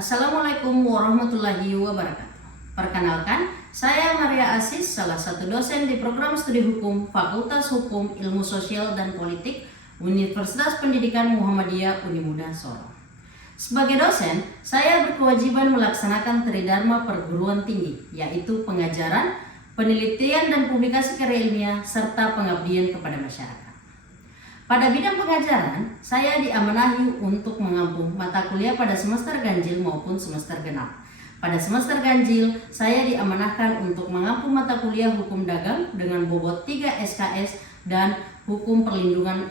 Assalamualaikum warahmatullahi wabarakatuh. Perkenalkan, saya Maria Asis, salah satu dosen di program studi hukum Fakultas Hukum, Ilmu Sosial dan Politik Universitas Pendidikan Muhammadiyah Unimuda Sorong. Sebagai dosen, saya berkewajiban melaksanakan tridharma perguruan tinggi, yaitu pengajaran, penelitian dan publikasi karya ilmiah, serta pengabdian kepada masyarakat. Pada bidang pengajaran, saya diamanahi untuk mengampu mata kuliah pada semester ganjil maupun semester genap. Pada semester ganjil, saya diamanahkan untuk mengampu mata kuliah hukum dagang dengan bobot 3 SKS dan hukum perlindungan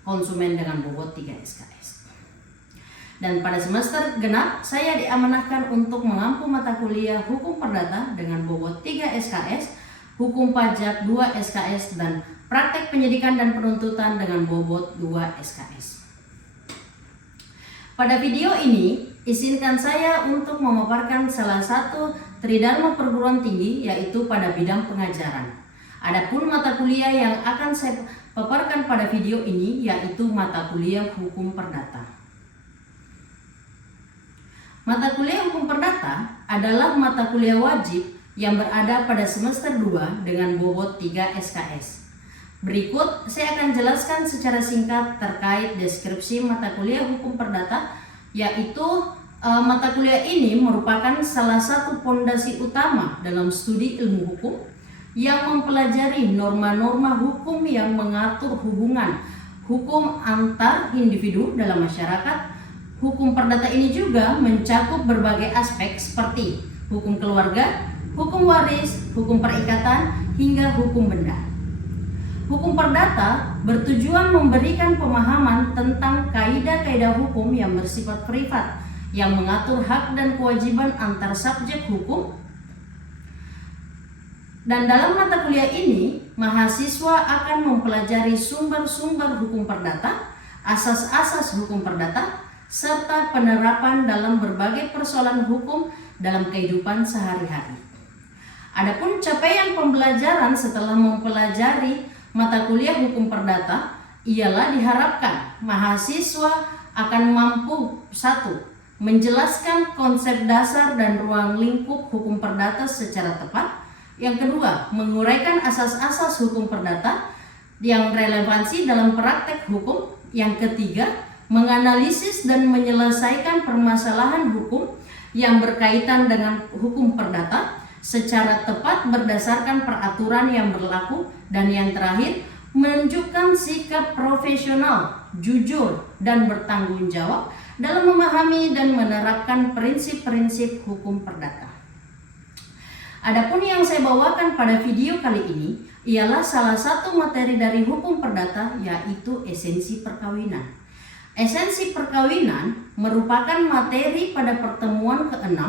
konsumen dengan bobot 3 SKS. Dan pada semester genap, saya diamanahkan untuk mengampu mata kuliah hukum perdata dengan bobot 3 SKS, hukum pajak 2 SKS, dan praktek penyidikan dan penuntutan dengan bobot 2 SKS. Pada video ini, izinkan saya untuk memaparkan salah satu tridharma perguruan tinggi, yaitu pada bidang pengajaran. Adapun mata kuliah yang akan saya paparkan pada video ini yaitu mata kuliah hukum perdata. Mata kuliah hukum perdata adalah mata kuliah wajib yang berada pada semester 2 dengan bobot 3 SKS. Berikut saya akan jelaskan secara singkat terkait deskripsi mata kuliah hukum perdata, yaitu mata kuliah ini merupakan salah satu pondasi utama dalam studi ilmu hukum yang mempelajari norma-norma hukum yang mengatur hubungan hukum antar individu dalam masyarakat. Hukum perdata ini juga mencakup berbagai aspek seperti hukum keluarga, hukum waris, hukum perikatan, hingga hukum benda. Hukum perdata bertujuan memberikan pemahaman tentang kaidah-kaidah hukum yang bersifat privat yang mengatur hak dan kewajiban antar subjek hukum. Dan dalam mata kuliah ini, mahasiswa akan mempelajari sumber-sumber hukum perdata, asas-asas hukum perdata, serta penerapan dalam berbagai persoalan hukum dalam kehidupan sehari-hari. Adapun capaian pembelajaran setelah mempelajari mata kuliah hukum perdata ialah diharapkan mahasiswa akan mampu 1. Menjelaskan konsep dasar dan ruang lingkup hukum perdata secara tepat. Yang kedua, menguraikan asas-asas hukum perdata yang relevansi dalam praktek hukum. Yang ketiga, menganalisis dan menyelesaikan permasalahan hukum yang berkaitan dengan hukum perdata secara tepat berdasarkan peraturan yang berlaku. Dan yang terakhir, menunjukkan sikap profesional, jujur, dan bertanggung jawab dalam memahami dan menerapkan prinsip-prinsip hukum perdata. Adapun yang saya bawakan pada video kali ini ialah salah satu materi dari hukum perdata, yaitu esensi perkawinan. Esensi perkawinan merupakan materi pada pertemuan ke-6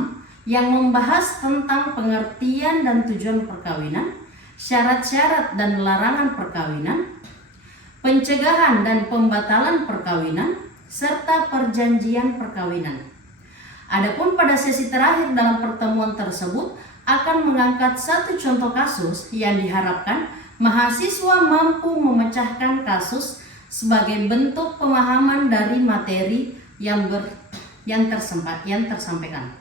yang membahas tentang pengertian dan tujuan perkawinan, syarat-syarat dan larangan perkawinan, pencegahan dan pembatalan perkawinan, serta perjanjian perkawinan. Adapun pada sesi terakhir dalam pertemuan tersebut akan mengangkat satu contoh kasus yang diharapkan mahasiswa mampu memecahkan kasus sebagai bentuk pemahaman dari materi yang tersampaikan.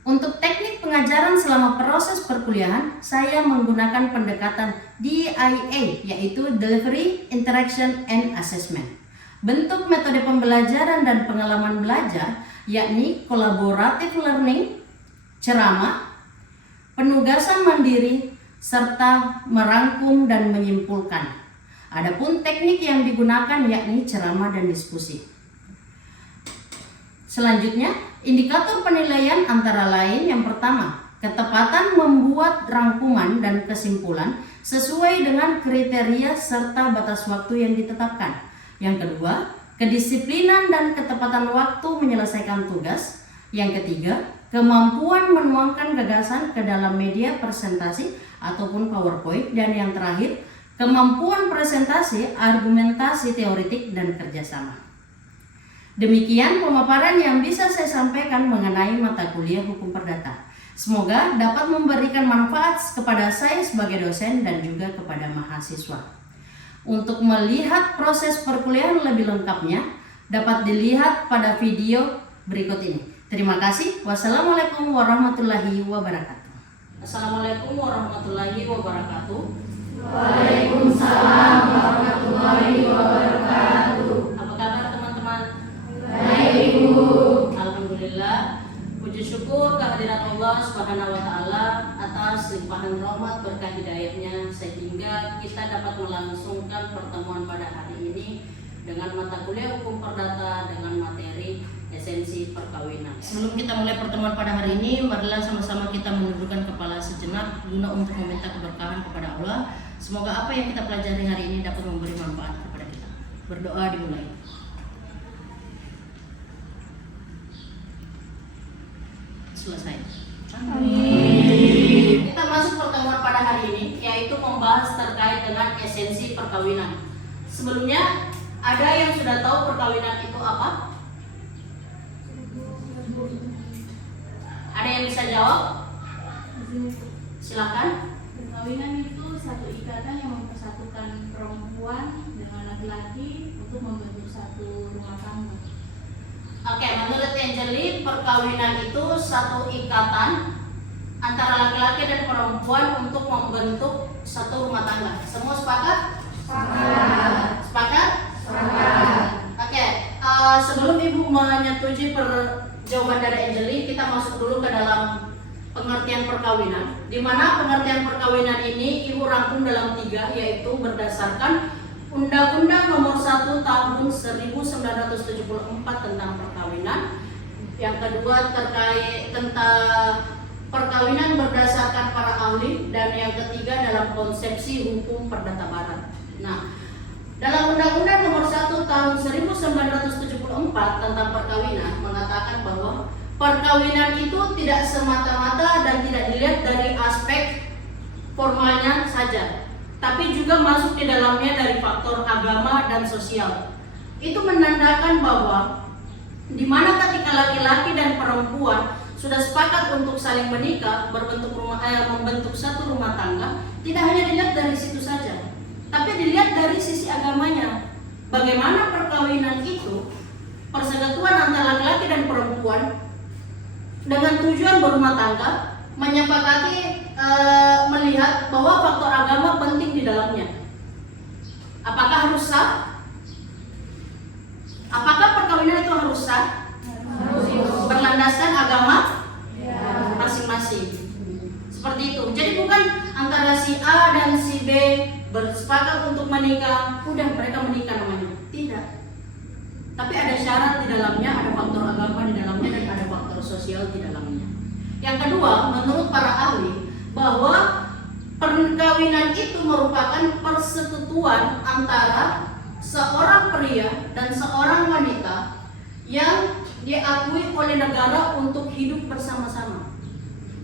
Untuk teknik pengajaran selama proses perkuliahan, saya menggunakan pendekatan DIA, yaitu Delivery, Interaction, and Assessment. Bentuk metode pembelajaran dan pengalaman belajar, yakni collaborative learning, ceramah, penugasan mandiri, serta merangkum dan menyimpulkan. Adapun teknik yang digunakan yakni ceramah dan diskusi. Selanjutnya, indikator penilaian antara lain yang pertama, ketepatan membuat rangkuman dan kesimpulan sesuai dengan kriteria serta batas waktu yang ditetapkan. Yang kedua, kedisiplinan dan ketepatan waktu menyelesaikan tugas. Yang ketiga, kemampuan menuangkan gagasan ke dalam media presentasi ataupun PowerPoint. Dan yang terakhir, kemampuan presentasi, argumentasi teoritik, dan kerjasama. Demikian pemaparan yang bisa saya sampaikan mengenai mata kuliah hukum perdata. Semoga dapat memberikan manfaat kepada saya sebagai dosen dan juga kepada mahasiswa. Untuk melihat proses perkuliahan lebih lengkapnya, dapat dilihat pada video berikut ini. Terima kasih. Wassalamualaikum warahmatullahi wabarakatuh. Assalamualaikum warahmatullahi wabarakatuh. Waalaikumsalam warahmatullahi wabarakatuh. Apa kabar teman-teman? Baik, Bu. Alhamdulillah. Puji syukur kehadirat Allah Subhanahu wa taala atas limpahan rahmat berkah hidayahnya sehingga kita dapat melangsungkan pertemuan pada hari ini dengan mata kuliah hukum perdata dengan materi esensi perkawinan. Sebelum kita mulai pertemuan pada hari ini, marilah sama-sama kita menundukkan kepala sejenak guna untuk meminta keberkahan kepada Allah. Semoga apa yang kita pelajari hari ini dapat memberi manfaat kepada kita. Berdoa dimulai. Selesai. Amin. Kita masuk pertemuan pada hari ini, yaitu membahas terkait dengan esensi perkawinan. Sebelumnya, ada yang sudah tahu perkawinan itu apa? Ada yang bisa jawab? Silakan. Perkawinan itu satu ikatan yang mempersatukan perempuan dengan laki-laki untuk membentuk satu rumah tangga. Oke, menurut Angeli, perkawinan itu satu ikatan antara laki-laki dan perempuan untuk membentuk satu rumah tangga. Semua sepakat? Sepakat. Sepakat? Sepakat. Oke, sebelum Ibu menyetujui jawaban dari Angeli, kita masuk dulu ke dalam pengertian perkawinan. Di mana pengertian perkawinan ini Ibu rangkum dalam 3, yaitu berdasarkan Undang-Undang Nomor 1 Tahun 1974 tentang perkawinan. Yang kedua terkait tentang perkawinan berdasarkan para ahli, dan yang ketiga dalam konsepsi hukum perdata barat. Nah, dalam Undang-Undang Nomor 1 Tahun 1974 tentang perkawinan mengatakan bahwa perkawinan itu tidak semata-mata dan tidak dilihat dari aspek formalnya saja, tapi juga masuk di dalamnya dari faktor agama dan sosial. Itu menandakan bahwa di mana ketika laki-laki dan perempuan sudah sepakat untuk saling menikah, membentuk satu rumah tangga, tidak hanya dilihat dari situ saja, tapi dilihat dari sisi agamanya. Bagaimana perkawinan itu, persekutuan antara laki-laki dan perempuan dengan tujuan berumah tangga, menyepakati melihat bahwa faktor agama penting di dalamnya. Apakah harus sah? Apakah perkawinan itu harus sah? Berlandaskan agama masing-masing. Seperti itu. Jadi bukan antara si A dan si B bersepakat untuk menikah, udah mereka menikah namanya. Tidak. Tapi ada syarat di dalamnya, ada faktor agama di dalamnya, dan ada faktor sosial di dalamnya. Yang kedua, menurut para ahli, bahwa perkawinan itu merupakan persekutuan antara seorang pria dan seorang wanita yang diakui oleh negara untuk hidup bersama-sama.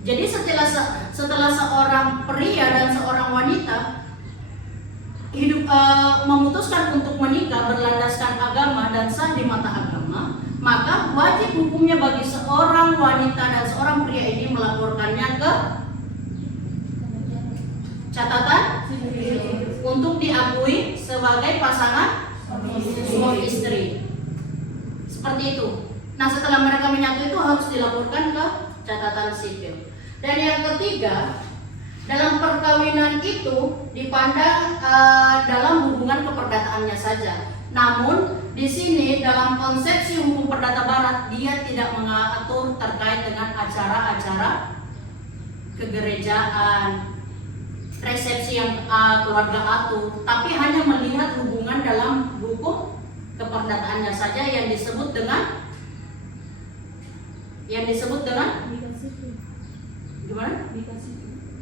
Jadi setelah seorang pria dan seorang wanita hidup memutuskan untuk menikah berlandaskan agama dan sah di mata agama, maka wajib hukumnya bagi seorang wanita dan seorang pria ini melaporkannya ke catatan untuk diakui sebagai pasangan suami istri. Seperti itu. Nah, setelah mereka menyatu itu harus dilaporkan ke catatan sipil. Dan yang ketiga, dalam perkawinan itu dipandang dalam hubungan keperdataannya saja. Namun di sini dalam konsepsi hukum perdata barat dia tidak mengatur terkait dengan acara-acara kegerejaan, resepsi yang keluarga atur, tapi hanya melihat hubungan dalam hukum keperdataannya saja yang disebut dengan gimana?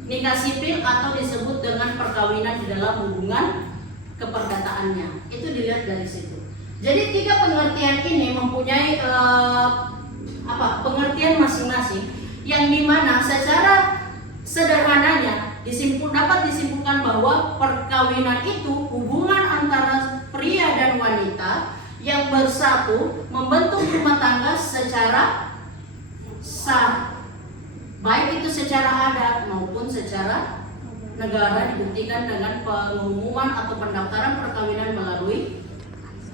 Nikah sipil atau disebut dengan perkawinan di dalam hubungan keperdataannya. Itu dilihat dari situ. Jadi 3 pengertian ini mempunyai pengertian masing-masing, yang dimana secara sederhananya dapat disimpulkan bahwa perkawinan itu hubungan antara pria dan wanita yang bersatu membentuk rumah tangga secara sah, baik itu secara adat maupun secara negara, dibuktikan dengan pengumuman atau pendaftaran perkawinan melalui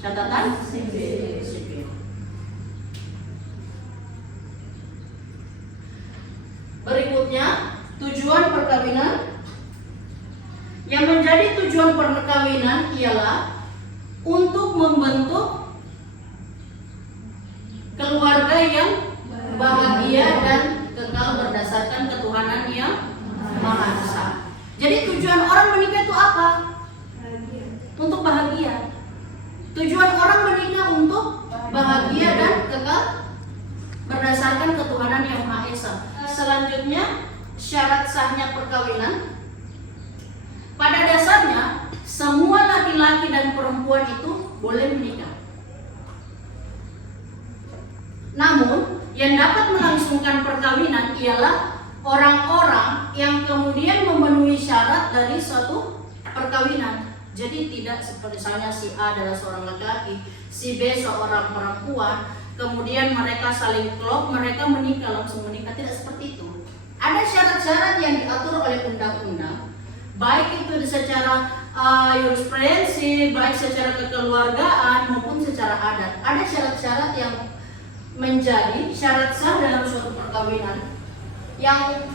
Catatan sipil. Berikutnya, tujuan perkawinan. Yang menjadi tujuan perkawinan ialah untuk membentuk keluarga yang bahagia dan kekal berdasarkan ketuhanan yang Maha Esa. Jadi tujuan orang menikah itu apa? Untuk bahagia. Tujuan orang menikah untuk bahagia dan kekal berdasarkan ketuhanan yang Maha Esa. Selanjutnya, syarat sahnya perkawinan. Pada dasarnya, semua laki-laki dan perempuan itu boleh menikah. Namun, yang dapat melangsungkan perkawinan ialah orang-orang yang kemudian memenuhi syarat dari suatu perkawinan. Jadi tidak seperti misalnya si A adalah seorang laki-laki, si B seorang perempuan, kemudian mereka saling klop, mereka menikah, langsung menikah. Tidak seperti itu. Ada syarat-syarat yang diatur oleh undang-undang, baik itu secara jurisprudensi, baik secara kekeluargaan maupun secara adat. Ada syarat-syarat yang menjadi syarat sah dalam suatu perkawinan yang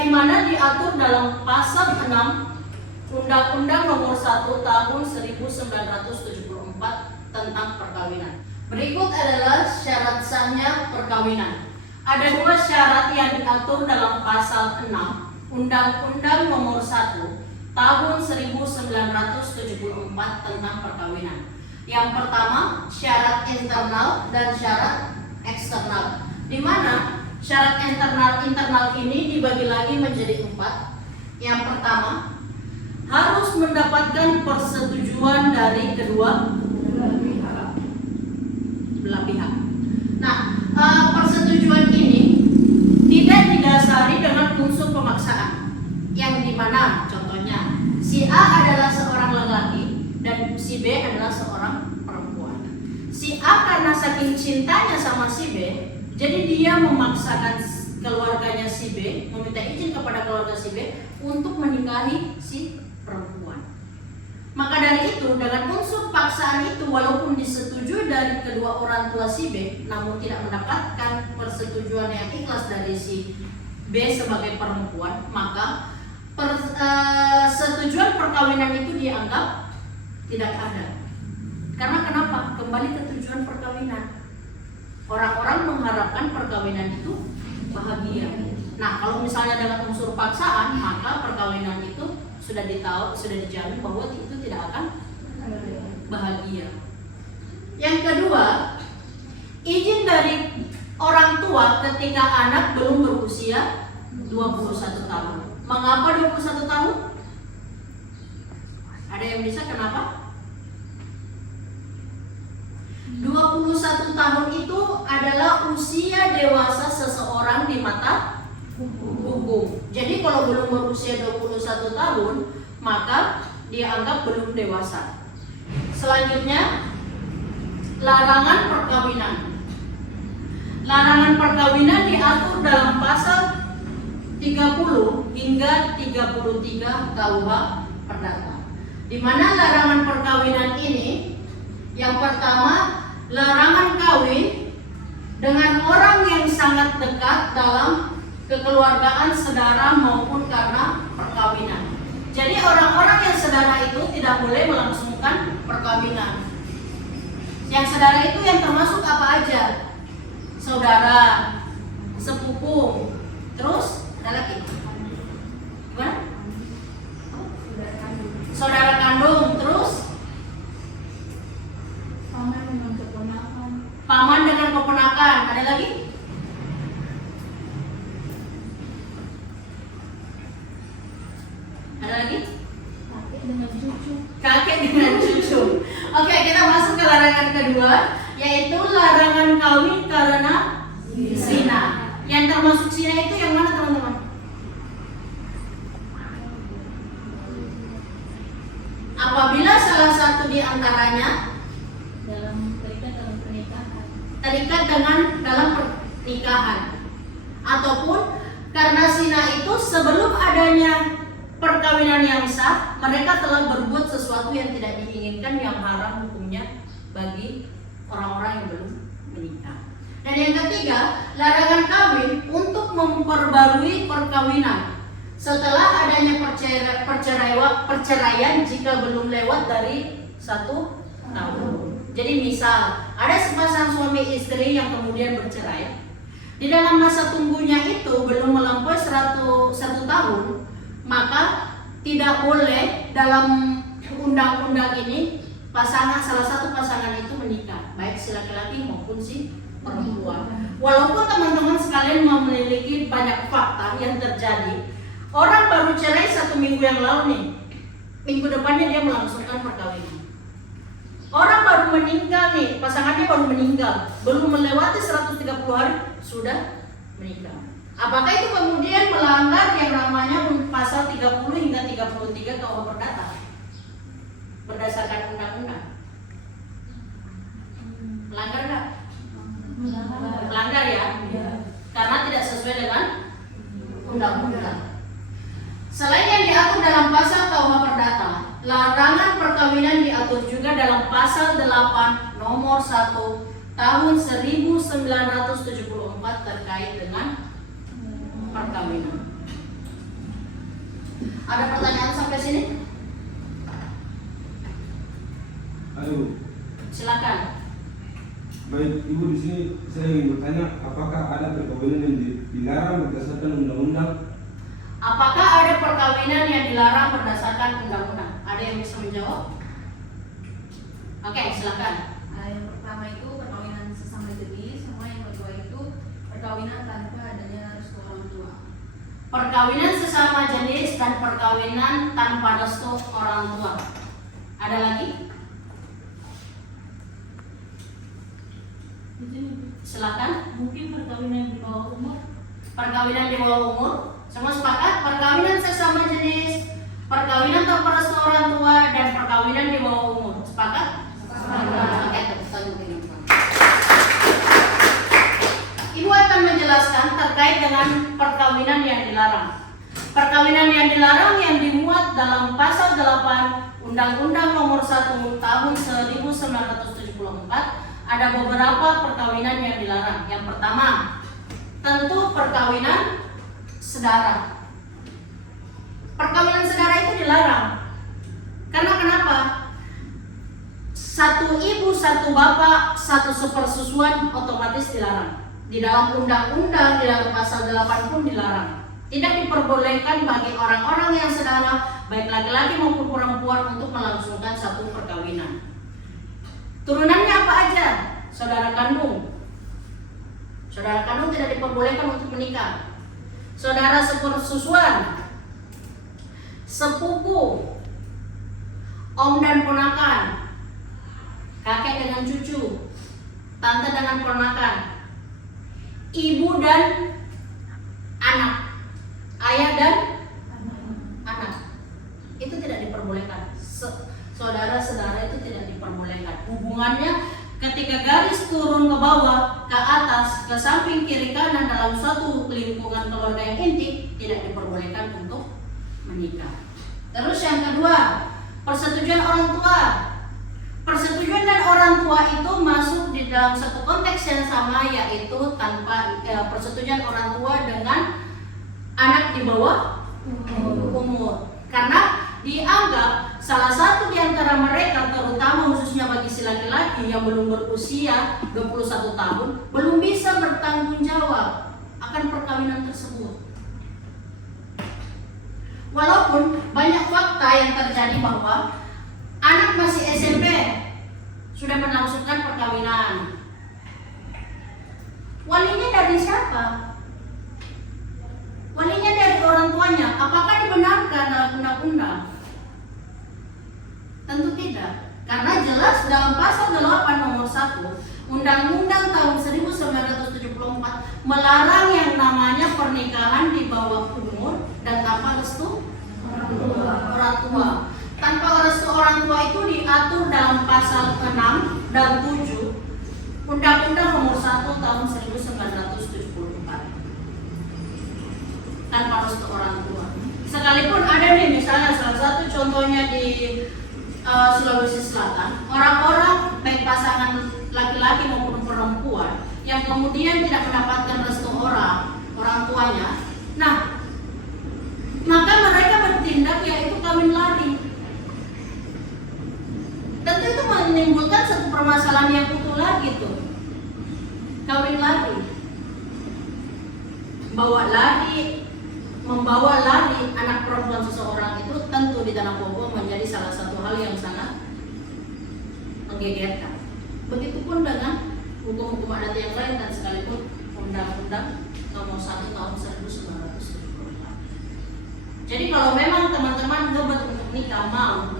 dimana diatur dalam pasal 6 Undang-Undang Nomor 1 Tahun 1974 tentang perkawinan. Berikut adalah syarat sahnya perkawinan. Ada dua syarat yang diatur dalam pasal 6 Undang-Undang Nomor 1 Tahun 1974 tentang perkawinan. Yang pertama, syarat internal dan syarat eksternal. Di mana syarat internal ini dibagi lagi menjadi 4. Yang pertama, harus mendapatkan persetujuan dari kedua belah pihak. Nah, persetujuan ini tidak didasari dengan unsur pemaksaan. Yang dimana contohnya si A adalah seorang laki-laki dan si B adalah seorang perempuan. Si A karena saking cintanya sama si B, jadi dia memaksakan keluarganya si B, meminta izin kepada keluarga si B untuk menikahi si perempuan. Maka dari itu, dengan unsur paksaan itu, walaupun disetujui dari kedua orang tua si B, namun tidak mendapatkan persetujuan yang ikhlas dari si B sebagai perempuan, maka persetujuan perkawinan itu dianggap tidak ada. Karena kenapa? Kembali ke tujuan perkawinan. Orang-orang mengharapkan perkawinan itu bahagia. Nah, kalau misalnya dengan unsur paksaan, maka perkawinan itu sudah dijamin bahwa itu tidak akan bahagia. Yang kedua, izin dari orang tua ketika anak belum berusia 21 tahun. Mengapa 21 tahun? Ada yang bisa kenapa? 21 tahun itu adalah usia dewasa seseorang di mata hukum. Jadi kalau belum berusia 21 tahun, maka dianggap belum dewasa. Selanjutnya, larangan perkawinan. Larangan perkawinan diatur dalam pasal 30 hingga 33 KUH Perdata. Di mana larangan perkawinan ini, yang pertama, larangan kawin dengan orang yang sangat dekat dalam kekeluargaan saudara maupun karena perkawinan. Jadi orang-orang yang saudara itu tidak boleh melangsungkan perkawinan. Yang saudara itu yang termasuk apa aja? Saudara, sepupu, terus ada lagi? Gimana? Saudara kandung, terus? Paman dengan keponakan, ada lagi? Ada lagi? Kakek dengan cucu. Kakek dengan cucu. Oke, kita masuk ke larangan kedua, yaitu larangan kawin karena zina. Yang termasuk zina itu yang mana, teman-teman? Apabila salah satu di antaranya terikat dalam pernikahan, ataupun karena zina itu sebelum adanya perkawinan yang sah, mereka telah berbuat sesuatu yang tidak diinginkan, yang haram hukumnya bagi orang-orang yang belum menikah. Dan yang ketiga, larangan kawin untuk memperbarui perkawinan setelah adanya perceraian jika belum lewat dari 1 tahun. Jadi misal ada sepasang suami istri yang kemudian bercerai, di dalam masa tunggunya itu belum melampaui 1 tahun, maka tidak boleh dalam undang-undang ini salah satu pasangan itu menikah, baik si laki-laki maupun si perempuan. Walaupun teman-teman sekalian memiliki banyak fakta yang terjadi, orang baru cerai 1 minggu yang lalu nih, minggu depannya dia melangsungkan perkawinan. Orang baru meninggal nih, pasangannya baru meninggal, belum melewati 130 hari sudah menikah. Apakah itu kemudian melanggar yang namanya pasal 30 hingga 33 KUH Perdata berdasarkan undang-undang? Melanggar nggak? Melanggar ya? Karena tidak sesuai dengan undang-undang. Selain yang diatur dalam pasal KUH Perdata, larangan perkawinan diatur juga dalam pasal 8 nomor 1 tahun 1974 terkait dengan perkawinan. Ada pertanyaan sampai sini? Aduh. Silakan. Baik, Ibu, di sini saya ingin bertanya, apakah ada perkawinan yang dilarang berdasarkan undang-undang? Apakah ada perkawinan yang dilarang berdasarkan undang-undang? Ada yang bisa menjawab? Oke, silakan. Yang pertama itu perkawinan sesama jenis, sama yang kedua itu perkawinan tanpa adanya restu orang tua. Perkawinan sesama jenis dan perkawinan tanpa restu orang tua. Ada lagi? Silakan. Mungkin perkawinan di bawah umur. Perkawinan di bawah umur. Semua sepakat? Perkawinan sesama jenis, perkawinan tanpa restu orang tua, dan perkawinan di bawah umur. Sepakat? Sepakat. Oke, tepuk tangan bagi Ibu. Ibu akan menjelaskan terkait dengan perkawinan yang dilarang. Perkawinan yang dilarang yang dimuat dalam pasal 8 Undang-Undang Nomor 1 Tahun 1974 ada beberapa perkawinan yang dilarang. Yang pertama, tentu perkawinan sedara. Perkawinan sedara itu dilarang. Karena kenapa? Satu ibu, satu bapak, satu sepersusuan otomatis dilarang. Di dalam undang-undang, di dalam pasal 8 pun dilarang. Tidak diperbolehkan bagi orang-orang yang sedara, baik laki-laki maupun perempuan, untuk melangsungkan satu perkawinan. Turunannya apa aja? Saudara kandung. Saudara kandung tidak diperbolehkan untuk menikah. Saudara sepersusuan, sepupu, om dan ponakan, kakek dengan cucu, tante dengan ponakan, ibu dan anak, ayah dan anak. Itu tidak diperbolehkan. Saudara-saudara itu tidak diperbolehkan. Hubungannya ketika garis turun ke bawah, ke atas, ke samping, kiri, kanan dalam suatu lingkungan keluarga yang inti, tidak diperbolehkan untuk menikah. Terus yang kedua, persetujuan orang tua. Persetujuan dan orang tua itu masuk di dalam satu konteks yang sama, yaitu tanpa persetujuan orang tua dengan anak di bawah umur. Karena dianggap salah satu di antara mereka, terutama khususnya bagi si laki-laki yang belum berusia 21 tahun, belum bisa bertanggung jawab akan perkawinan tersebut. Walaupun banyak fakta yang terjadi bahwa anak masih SMP sudah melangsungkan perkawinan. Walinya dari siapa? Walinya dari orang tuanya. Apakah dibenarkan dalam undang-undang? Tentu tidak. Karena jelas dalam pasal 8 nomor 1 Undang-Undang tahun 1974 melarang yang namanya pernikahan di bawah umur dan tanpa restu orang tua. Tanpa restu orang tua itu diatur dalam pasal 6 dan 7 Undang-Undang nomor 1 tahun 1974. Tanpa restu orang tua. Sekalipun ada nih, misalnya salah satu contohnya di Sulawesi Selatan, orang-orang baik sebagai pasangan laki-laki maupun perempuan yang kemudian tidak mendapatkan restu orang tuanya, nah maka mereka bertindak yaitu kawin lari. Tentu itu menimbulkan satu permasalahan yang utuh lagi tuh. Kawin lari, membawa lari anak perempuan seseorang itu tentu di Tanah Popo menjadi salah satu hal yang sangat menggegerkan. Begitupun dengan hukum-hukum adat yang lain dan sekalipun Undang-Undang Nomor 1 Tahun 1974. Jadi kalau memang teman-teman ngebat untuk nikah, mau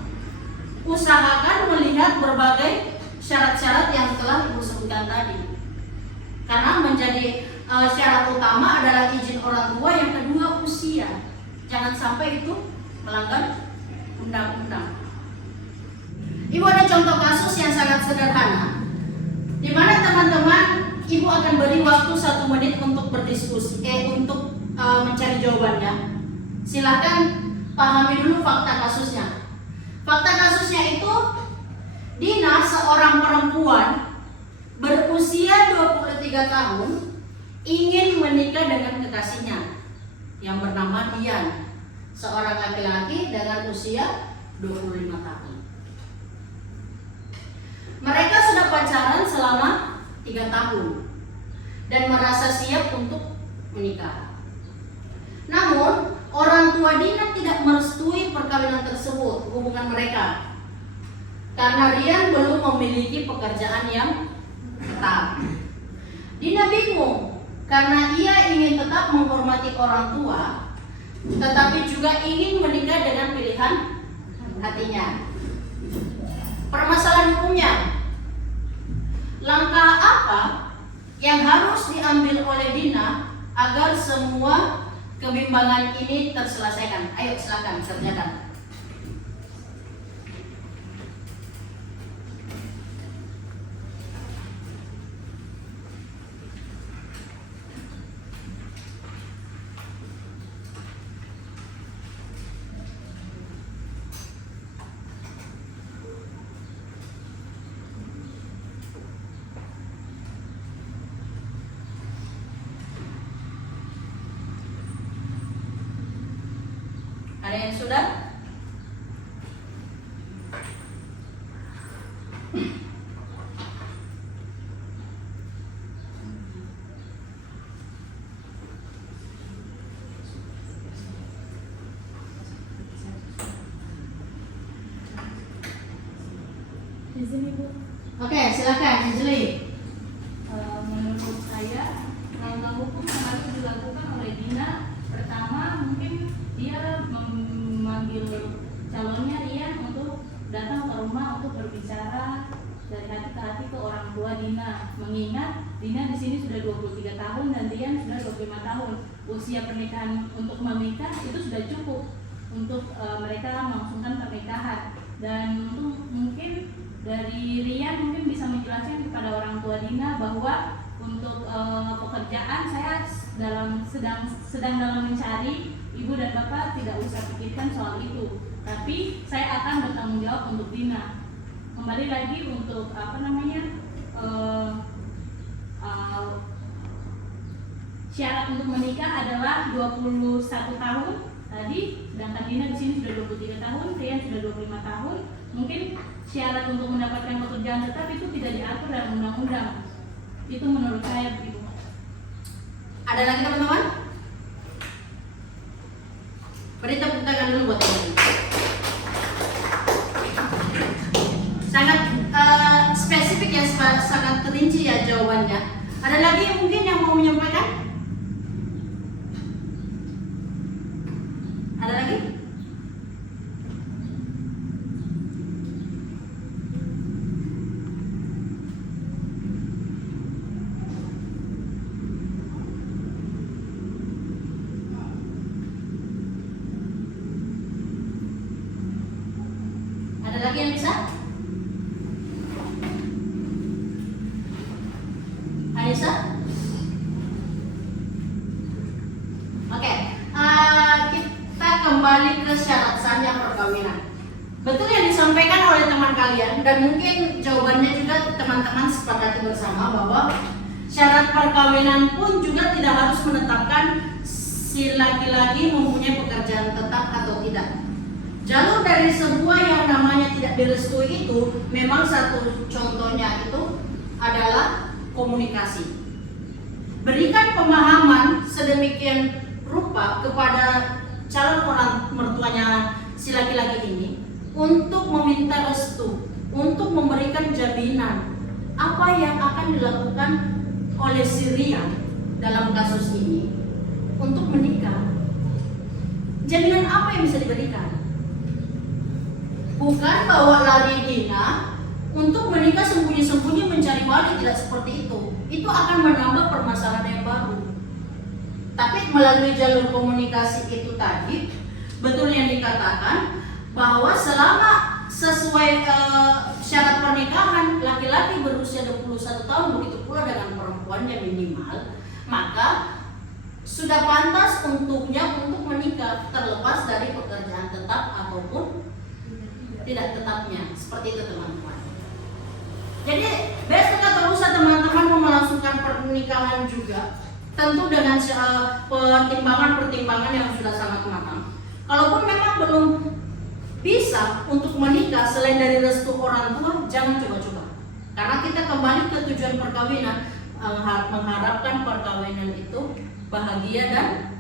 usahakan melihat berbagai syarat-syarat yang telah Ibu sebutkan tadi. Karena menjadi syarat utama adalah izin orang tua, yang kedua usia. Jangan sampai itu melanggar undang-undang. Ibu ada contoh kasus yang sangat sederhana, di mana teman-teman Ibu akan beri waktu 1 menit untuk berdiskusi, untuk mencari jawabannya. Silahkan pahami dulu fakta kasusnya. Fakta kasusnya itu, Dina seorang perempuan berusia 23 tahun ingin menikah dengan kekasihnya yang bernama Dian, seorang laki-laki dengan usia 25 tahun. Mereka sudah pacaran selama 3 tahun dan merasa siap untuk menikah. Namun orang tua Dina tidak merestui perkawinan tersebut, hubungan mereka, karena Rian belum memiliki pekerjaan yang tetap. Dina bingung karena ia ingin tetap menghormati orang tua, tetapi juga ingin menikah dengan pilihan hatinya. Permasalahan hukumnya, langkah apa yang harus diambil oleh Dina agar semua kebimbangan ini terselesaikan? Ayo silakan kerjakan. Ada yang sudah? Di sini Bu. Oke, silakan Anjeli. Menurut saya langkah hukum yang harus dilakukan oleh Dina, pertama mungkin dia memanggil calonnya Rian untuk datang ke rumah untuk berbicara dari hati ke hati ke orang tua Dina. Mengingat Dina di sini sudah 23 tahun dan Rian sudah 25 tahun. Usia pernikahan untuk menikah itu sudah cukup untuk mereka melangsungkan pernikahan. Dan untuk mungkin dari Rian mungkin bisa menjelaskan kepada orang tua Dina bahwa untuk pekerjaan saya sedang dalam mencari, ibu dan bapak tidak usah pikirkan soal itu, tapi saya akan bertanggung jawab untuk Dina. Kembali lagi untuk syarat untuk menikah adalah 21 tahun tadi, sedangkan Dina di sini sudah 23 tahun, Rian sudah 25 tahun. Mungkin syarat untuk mendapatkan pekerjaan tetap itu tidak diatur dalam undang-undang. Itu menurut saya begitu. Ada lagi teman-teman? Beri tepuk tangan dulu buat teman-teman. Sangat spesifik ya, sangat terinci ya jawabannya. Ada lagi yang mungkin yang mau menyampaikan? Ada lagi? Ada lagi yang bisa? Anissa? Oke, kita kembali ke syarat sahnya perkawinan. Betul yang disampaikan oleh teman kalian sekalian, dan mungkin jawabannya juga teman-teman sepakati bersama bahwa syarat perkawinan pun juga tidak harus menetapkan si laki-laki mempunyai pekerjaan tetap atau tidak. Jalur dari sebuah yang namanya tidak direstui itu memang satu contohnya itu adalah komunikasi. Berikan pemahaman sedemikian rupa kepada calon orang mertuanya si laki-laki ini untuk meminta restu, untuk memberikan jaminan apa yang akan dilakukan oleh si Rian dalam kasus ini untuk menikah. Jaminan apa yang bisa diberikan? Bukan bawa lari Dina untuk menikah sembunyi-sembunyi mencari wali, tidak seperti itu. Itu akan menambah permasalahan yang baru. Tapi melalui jalur komunikasi itu tadi, betul yang dikatakan bahwa selama sesuai syarat pernikahan laki-laki berusia 21 tahun, begitu pula dengan perempuan yang minimal, maka sudah pantas untuknya untuk menikah terlepas dari pekerjaan tetap ataupun tidak tetapnya. Seperti itu teman-teman. Jadi besok atau lusa teman-teman mau melangsungkan pernikahan juga tentu dengan pertimbangan-pertimbangan yang sudah sangat matang. Kalaupun memang belum bisa untuk menikah selain dari restu orang tua, jangan coba-coba. Karena kita kembali ke tujuan perkawinan, mengharapkan perkawinan itu bahagia dan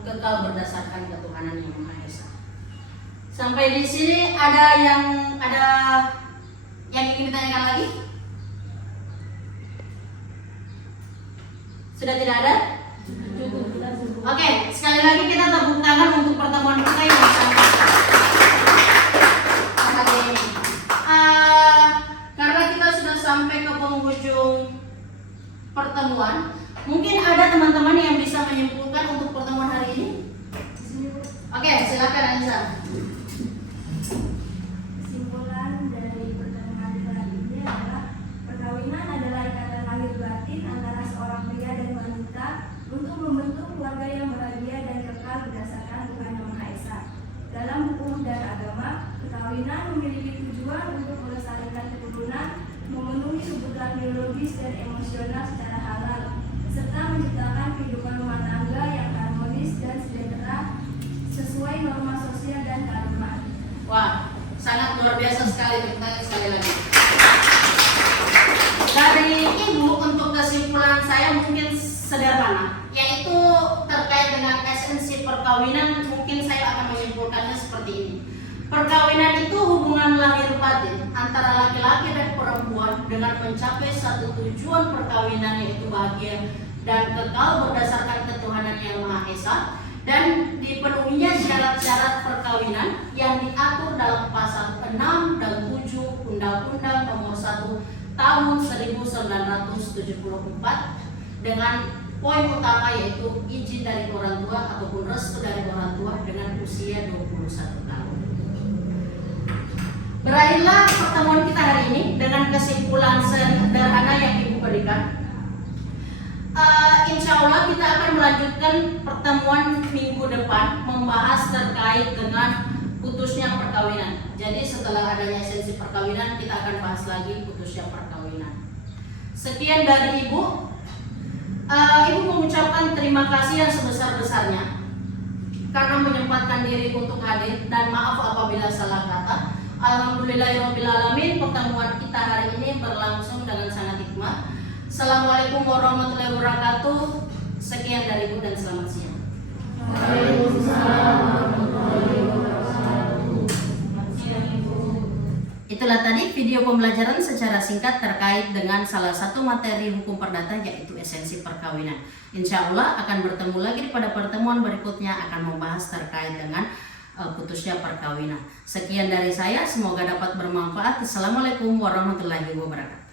kekal berdasarkan ketuhanan yang Maha Esa. Sampai di sini ada yang ingin ditanyakan lagi? Sudah tidak ada? Oke, sekali lagi kita tepuk tangan untuk pertemuan kita yang sangat hari ini. Karena kita sudah sampai ke penghujung pertemuan, mungkin ada teman-teman yang bisa menyimpulkan untuk pertemuan hari ini? Oke, silakan Anissa. Kesimpulan dari pertemuan kali ini adalah perkawinan adalah ikatan lahir batin antara seorang pria dan wanita untuk membentuk keluarga yang bahagia dan kekal berdasarkan Tuhan Yang Maha Esa. Dalam hukum dan agama, perkawinan memiliki tujuan untuk melestarikan keturunan, memenuhi kebutuhan biologis dan emosional secara halal, serta menciptakan kehidupan rumah tangga yang harmonis dan sejahtera sesuai norma sosial dan keagamaan. Wah, sangat luar biasa sekali. Kita sekali lagi. Dari ibu untuk kesimpulan saya mungkin sederhana, yaitu terkait dengan esensi perkawinan. Mungkin saya akan menyimpulkannya seperti ini. Perkawinan itu hubungan lahir batin antara laki-laki dan perempuan dengan mencapai satu tujuan perkawinan, yaitu bahagia dan kekal berdasarkan ketuhanan yang Maha Esa, dan dipenuhinya syarat-syarat perkawinan yang diatur dalam pasal 6 dan 7 Undang-Undang Nomor 1 Tahun 1974 dengan poin utama yaitu izin dari orang tua ataupun restu dari orang tua dengan usia 21 tahun. Berakhirlah pertemuan kita hari ini dengan kesimpulan sederhana yang Ibu berikan. Insya Allah kita akan melanjutkan pertemuan minggu depan membahas terkait dengan putusnya perkawinan. Jadi setelah adanya esensi perkawinan, kita akan bahas lagi putusnya perkawinan. Sekian dari Ibu. Ibu mengucapkan terima kasih yang sebesar-besarnya karena menyempatkan diri untuk hadir, dan maaf apabila salah kata. Alhamdulillahirrahmanirrahim, pertemuan kita hari ini berlangsung dengan sangat hikmah. Assalamualaikum warahmatullahi wabarakatuh. Sekian dari Ibu dan selamat siang. Itulah tadi video pembelajaran secara singkat terkait dengan salah satu materi hukum perdata, yaitu esensi perkawinan. Insya Allah akan bertemu lagi pada pertemuan berikutnya, akan membahas terkait dengan putusnya perkawinan. Sekian dari saya, semoga dapat bermanfaat. Assalamualaikum warahmatullahi wabarakatuh.